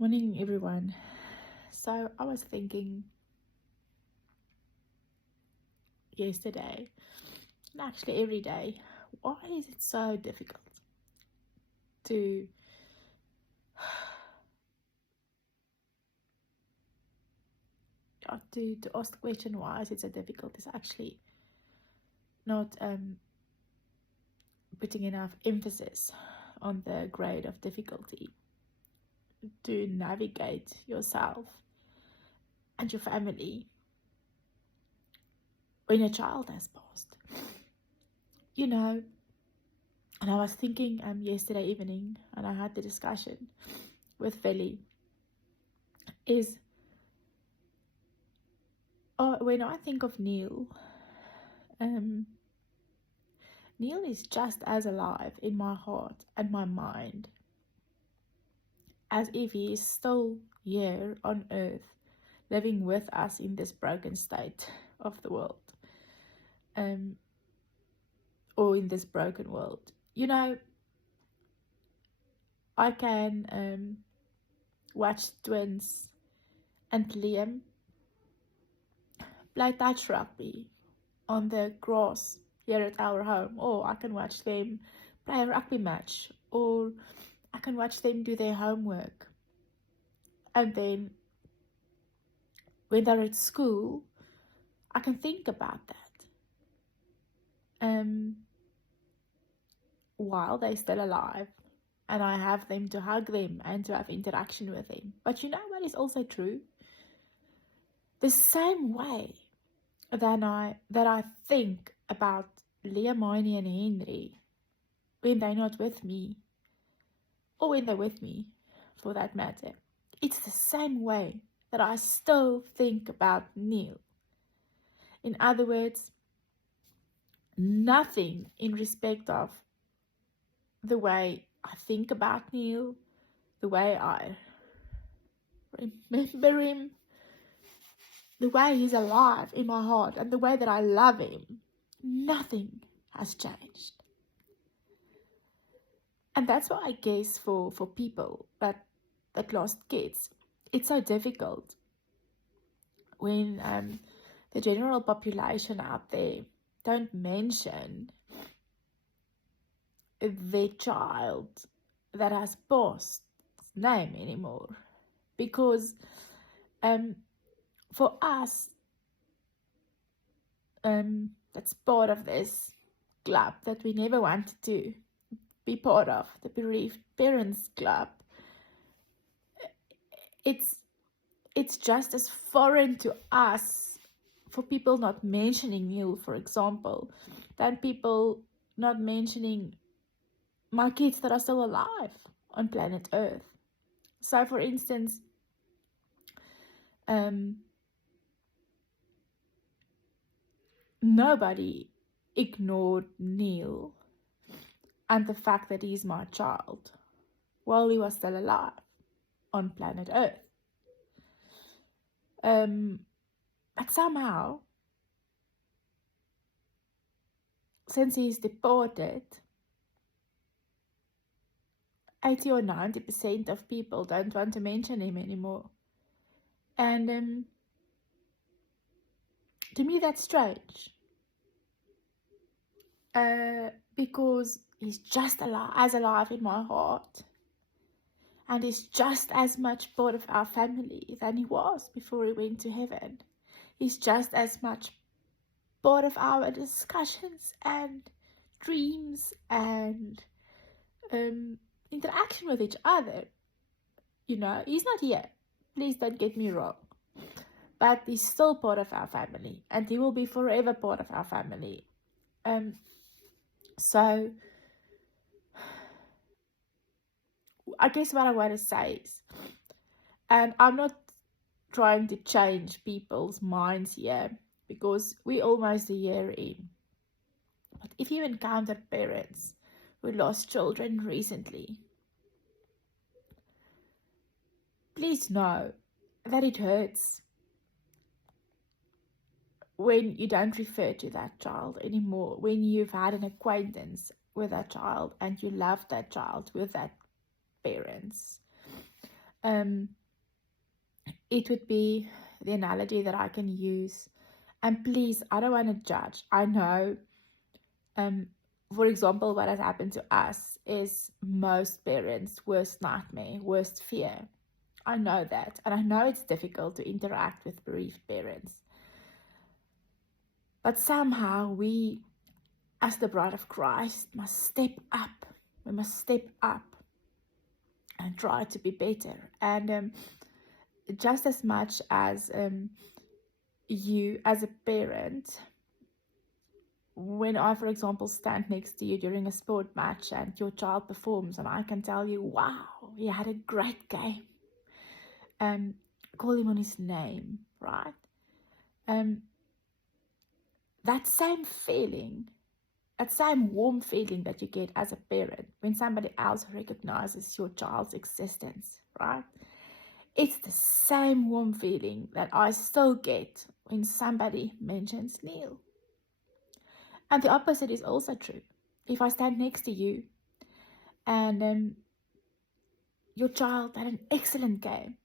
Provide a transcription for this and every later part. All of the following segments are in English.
Morning, everyone. So, I was thinking yesterday, and actually every day, why is it so difficult to to ask the question, why is it so difficult? Is actually not putting enough emphasis on the grade of difficulty to navigate yourself and your family when a child has passed. And I was thinking yesterday evening, and I had the discussion with Veli, is when I think of Neil, Neil is just as alive in my heart and my mind as if he is still here on earth, living with us in this broken state of the world, or in this broken world. I can watch Twins and Liam play touch rugby on the grass here at our home, or I can watch them play a rugby match, or I can watch them do their homework. And then when they're at school, I can think about that while they're still alive, and I have them to hug them and to have interaction with them. But you know what is also true? The same way that I think about Liam, Hermione and Henry when they're not with me, or when they're with me for that matter, it's the same way that I still think about Neil. In other words, nothing in respect of the way I think about Neil, the way I remember him, the way he's alive in my heart, and the way that I love him, nothing has changed. And that's why I guess for people that lost kids, it's so difficult when the general population out there don't mention the child that has passed name anymore. Because for us, that's part of this club that we never wanted to be part of, the bereaved parents club. It's just as foreign to us for people not mentioning Neil, for example, than people not mentioning my kids that are still alive on planet Earth. So, for instance, nobody ignored Neil and the fact that he's my child while he was still alive on planet Earth. But somehow, since he's departed, 80 or 90% of people don't want to mention him anymore. And to me, that's strange. Because he's just as alive in my heart. And he's just as much part of our family than he was before he went to heaven. He's just as much part of our discussions and dreams and interaction with each other. He's not here. Please don't get me wrong. But he's still part of our family. And he will be forever part of our family. So I guess what I want to say is, and I'm not trying to change people's minds here, because we're almost a year in. But if you encounter parents who lost children recently, please know that it hurts when you don't refer to that child anymore, when you've had an acquaintance with that child and you love that child with that parents. it would be the analogy that I can use. And please, I don't want to judge. I know, for example, what has happened to us is most parents' worst nightmare, worst fear. I know that. And I know it's difficult to interact with bereaved parents. But somehow we, as the bride of Christ, must step up. We must step up and try to be better. And just as much as you as a parent, when I, for example, stand next to you during a sport match and your child performs and I can tell you, wow, he had a great game, call him on his name, right? That same feeling, that same warm feeling that you get as a parent when somebody else recognizes your child's existence, right? It's the same warm feeling that I still get when somebody mentions Neil. And the opposite is also true. If I stand next to you and your child had an excellent game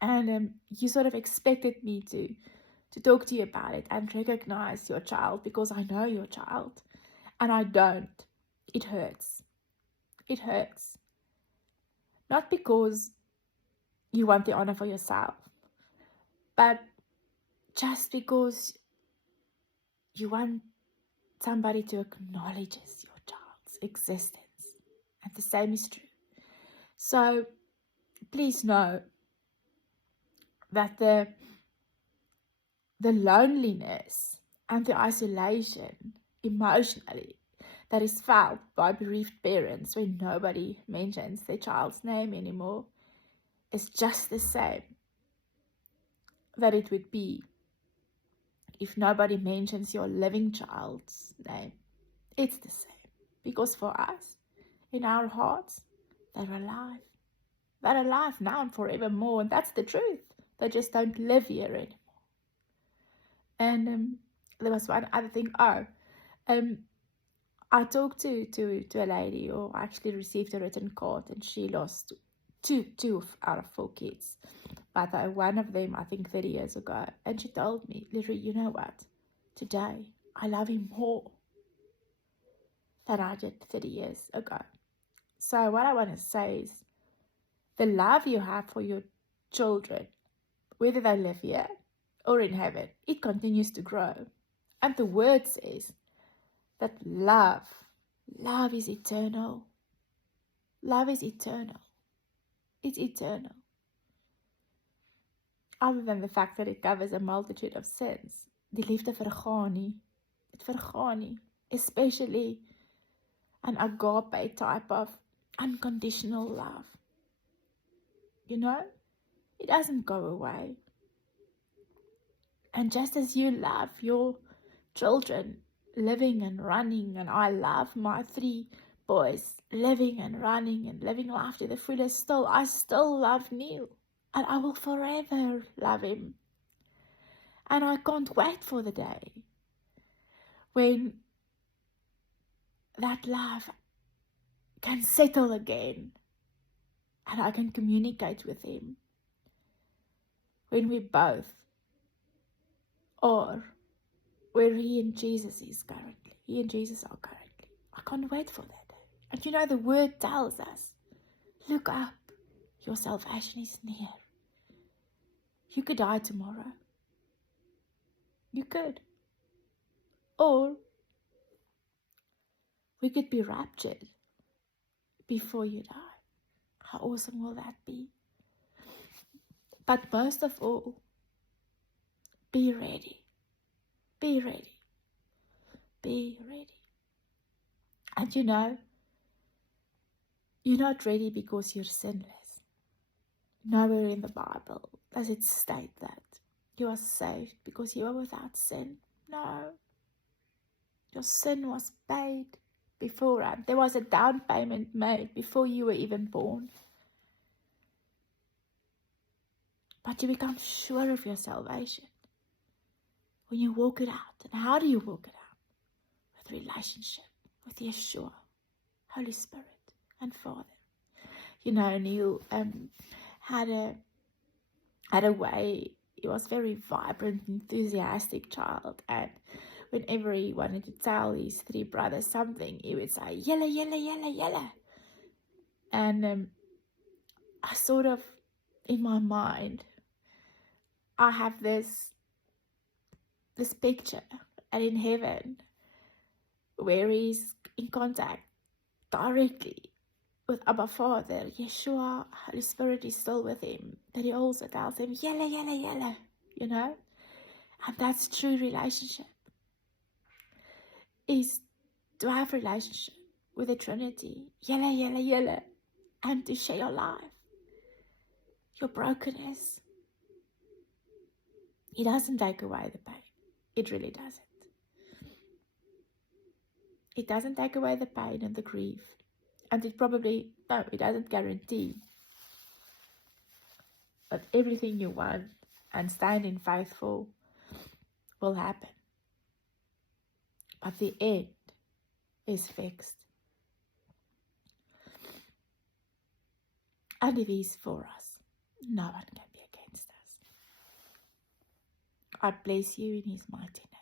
and you sort of expected me to talk to you about it and recognize your child because I know your child and I don't, it hurts. It hurts. Not because you want the honor for yourself, but just because you want somebody to acknowledge your child's existence. And the same is true. So please know that the loneliness and the isolation emotionally that is felt by bereaved parents when nobody mentions their child's name anymore is just the same that it would be if nobody mentions your living child's name. It's the same. Because for us, in our hearts, they're alive. They're alive now and forevermore, and that's the truth. They just don't live here anymore. And there was one other thing. I talked to a lady who actually received a written card, and she lost two out of 4 kids. But one of them, I think 30 years ago. And she told me, literally, you know what? Today, I love him more than I did 30 years ago. So what I want to say is, the love you have for your children, whether they live here or in heaven, it continues to grow. And the word says that love is eternal. Love is eternal. It's eternal. Other than the fact that it covers a multitude of sins. Die liefde vergaan nie. Dit vergaan nie. Especially an agape type of unconditional love. You know? It doesn't go away. And just as you love your children living and running, and I love my 3 boys living and running and living life to the fullest, I still love Neil. And I will forever love him. And I can't wait for the day when that love can settle again and I can communicate with him. When we both are where he and Jesus is currently. He and Jesus are currently. I can't wait for that day. And you know, the word tells us, look up, your salvation is near. You could die tomorrow. You could. Or we could be raptured before you die. How awesome will that be? But most of all, be ready. Be ready. Be ready. And you know, you're not ready because you're sinless. Nowhere in the Bible does it state that you are saved because you are without sin. No. Your sin was paid beforehand. There was a down payment made before you were even born. But you become sure of your salvation when you walk it out. And how do you walk it out? With relationship with Yeshua, Holy Spirit, and Father. Neil had a way. He was a very vibrant, enthusiastic child, and whenever he wanted to tell his three brothers something, he would say, "Yella, yella, yella, yella." And I sort of, in my mind, I have this picture, and in heaven, where he's in contact directly with Abba Father, Yeshua, Holy Spirit is still with him, that he also tells him, "Yella, yella, yella," and that's true relationship, is to have relationship with the Trinity, yella, yella, yella, and to share your life, your brokenness. It doesn't take away the pain. It really doesn't. It doesn't take away the pain and the grief. And it doesn't guarantee that everything you want and stand in faith for will happen. But the end is fixed. And if He's for us, no one can be against us. I bless you in His mighty name.